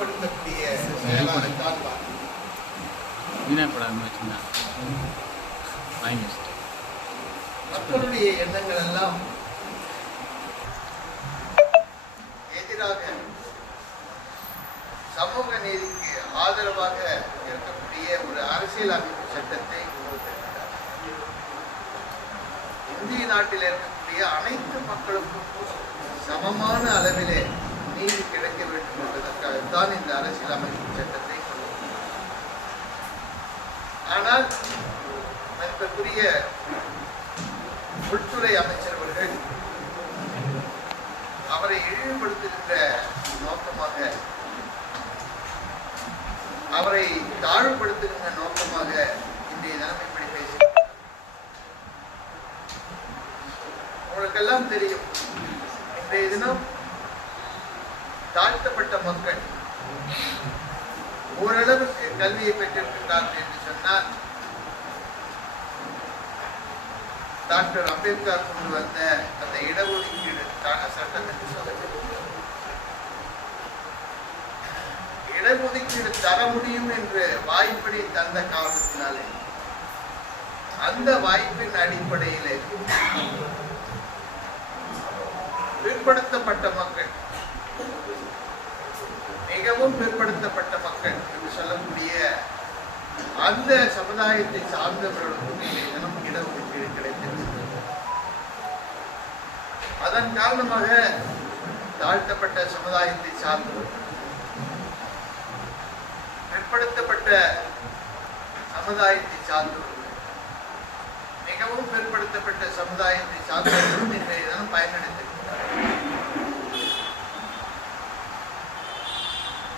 செயலாகத்தான் பார்க்கிறேன். வீணாப்படாமல் வச்சுருந்தா வாங்கி மக்களுடைய எண்ணங்கள் எல்லாம் எதிராக சமூக நீதிக்கு ஆதரவாக இருக்கக்கூடிய ஒரு அரசியல் அமைப்பு சட்டத்தை. இந்திய நாட்டில் இருக்கக்கூடிய அனைத்து மக்களுக்கும் சமமான அளவிலே நீதி தான் இந்த அரசியலமைப்பு சட்டத்தை கொண்டு ஆனால் மதிப்பிற்குரிய உள்துறை அமைச்சர் அவர்கள் அவரை இழிவுபடுத்துகின்ற நோக்கமாக அவரை தாழ்வுபடுத்துகின்ற நோக்கமாக இன்றைய தினம் இப்படி பேசியிருக்கிறார் உங்களுக்கெல்லாம் தெரியும் இன்றைய தினம் தாழ்த்தப்பட்ட மக்கள் ஓரளவுக்கு கல்வியை பெற்றிருக்கின்றார்கள் என்று சொன்னால் டாக்டர் அம்பேத்கர் கொண்டு வந்த அந்த இடஒதுக்கீடுக்கான சட்டம் என்று சொல்லப்படுகிறது. இடஒதுக்கீடு தர முடியும் என்று வாய்ப்பினை தந்த காரணத்தினாலே அந்த வாய்ப்பின் அடிப்படையிலே பிற்படுத்தப்பட்ட மக்கள் மிகவும் பிற்படுத்தப்பட்ட மக்கள் என்று சொல்லக்கூடிய அந்த சமுதாயத்தை சார்ந்தவர்களுக்கும் இன்றைய தினம் இடஒதுக்கீடு கிடைத்திருக்கிறது. அதன் காரணமாக தாழ்த்தப்பட்ட சமுதாயத்தை சார்ந்தவர்கள் பிற்படுத்தப்பட்ட சமுதாயத்தை சார்ந்தவர்கள் மிகவும் பிற்படுத்தப்பட்ட சமுதாயத்தை சார்ந்தவர்களும் இன்றைய தினம் பயனடைந்திருக்கிறார்கள்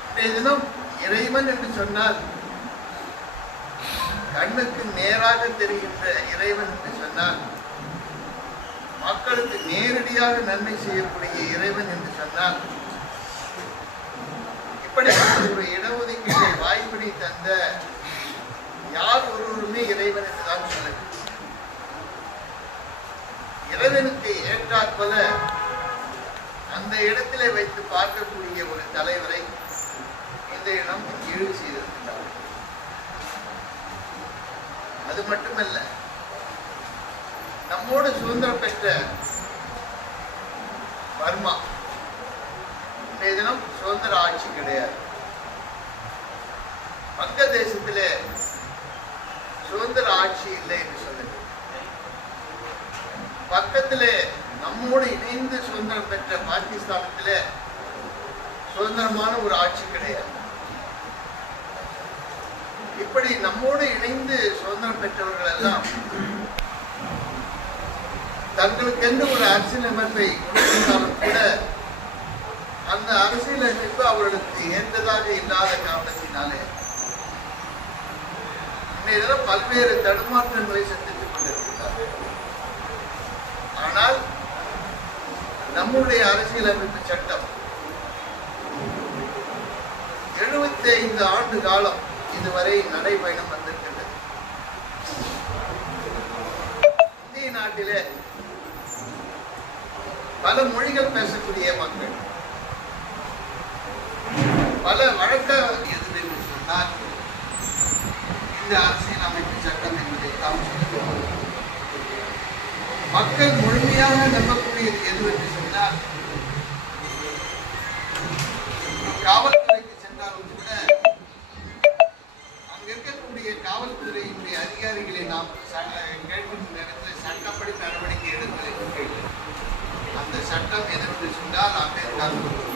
இன்றைய தினம் இறைவன் என்று சொன்னால் கண்ணுக்கு நேராக தெரிகின்ற இறைவன் என்று சொன்னால் மக்களுக்கு நேரடியாக நன்மை செய்யக்கூடிய இறைவன் என்று சொன்னால் இப்படிப்பட்ட ஒரு இடஒதுக்கீட்டை வாய்ப்பினை தந்த யார் ஒருவருமே இறைவன் என்றுதான் சொல்ல இறைவனுக்கு ஏற்றாற்போல அந்த இடத்திலே வைத்து பார்க்கக்கூடிய ஒரு தலைவரை இந்த இடம் இழிவு செய்திருக்கின்றார் அது மட்டுமல்ல நம்மோடு சுதந்திரம் பெற்ற பர்மா இன்றைய தினம் சுதந்திர ஆட்சி கிடையாது. வங்கதேசத்திலே சுதந்திர ஆட்சி இல்லை என்று சொல்லுங்கள். பக்கத்திலே நம்மோடு இணைந்து சுதந்திரம் பெற்ற பாகிஸ்தானத்திலே சுதந்திரமான ஒரு ஆட்சி கிடையாது இப்படி நம்மோடு இணைந்து சுதந்திரம் பெற்றவர்கள் எல்லாம் தங்களுக்கென்று ஒரு அரசியலமைப்பை கொண்டிருந்தாலும் கூட அந்த அரசியலமைப்பு அவர்களுக்கு ஏற்றதாக இல்லாத காரணத்தினாலே இன்றைய பல்வேறு தடுமாற்றங்களை சந்தித்துக் கொண்டிருக்கிறார்கள். ஆனால் நம்முடைய அரசியலமைப்பு சட்டம் எழுபத்தி ஐந்து ஆண்டு காலம் இதுவரை நடைபயணம் வந்திருக்கின்றது இந்திய நாட்டிலே பல மொழிகள் பேசக்கூடிய மக்கள் பல வழக்க எது சொன்னால் இந்த அரசியல் அமைப்பு சட்டம் என்பதை தாம் மக்கள் முழுமையாக நம்பக்கூடியது எது என்று சொன்னால் காவல் நாம் கேட்கும் நேரத்தில் சட்டப்படி நடவடிக்கை எடுப்பதை அந்த சட்டம் எதிர்த்து சொன்னால் அம்பேத்கர்